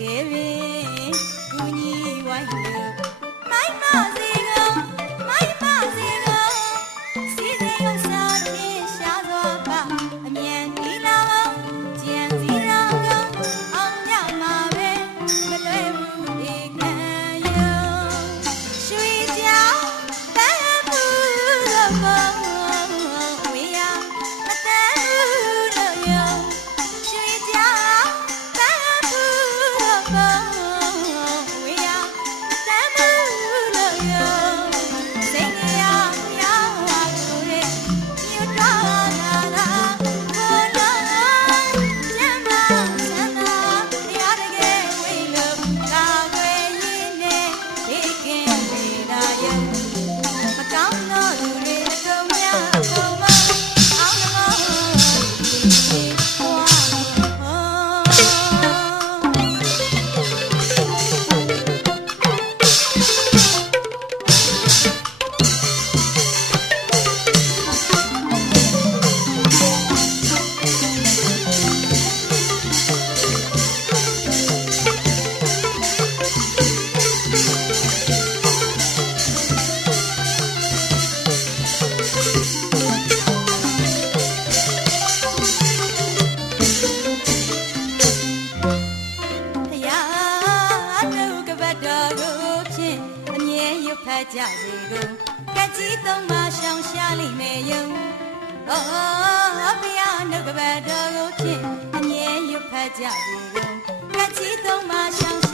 ခဲ့ပင်ကူညီဝိုင်းလို့ ကြစေကုန်ကကြီးသုံးပါရှောင်ရှားလိမ့်မယ်ယုံအော်ဘုရားနှုတ်ကပတ်တော်ကိုဖြင့်အမြဲရွတ်ဖတ်ကြစေကုန်ကကြီးသုံးပါရှောင်